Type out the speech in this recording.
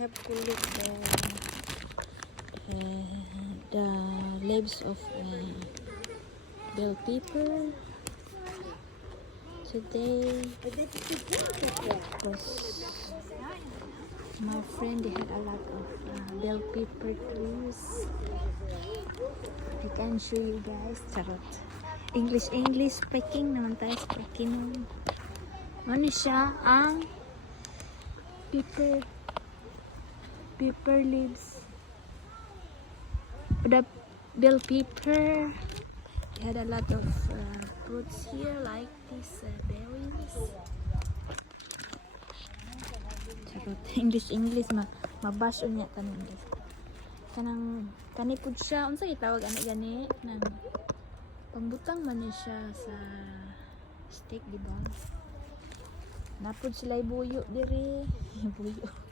have to look the leaves of bell pepper today because my friend they had a lot of bell pepper trees. I can show you guys. Charot. English speaking naman tayo. Speaking. Ano siya? Ang pepper leaves. The bell pepper. They had a lot of fruits here like these berries. Charot. English mabash unya tanan guys. Kanang pud siya unsa gitawag ani gani nang pambutang man ni siya sa steak di ba? Napud sila buyo diri. Buyo.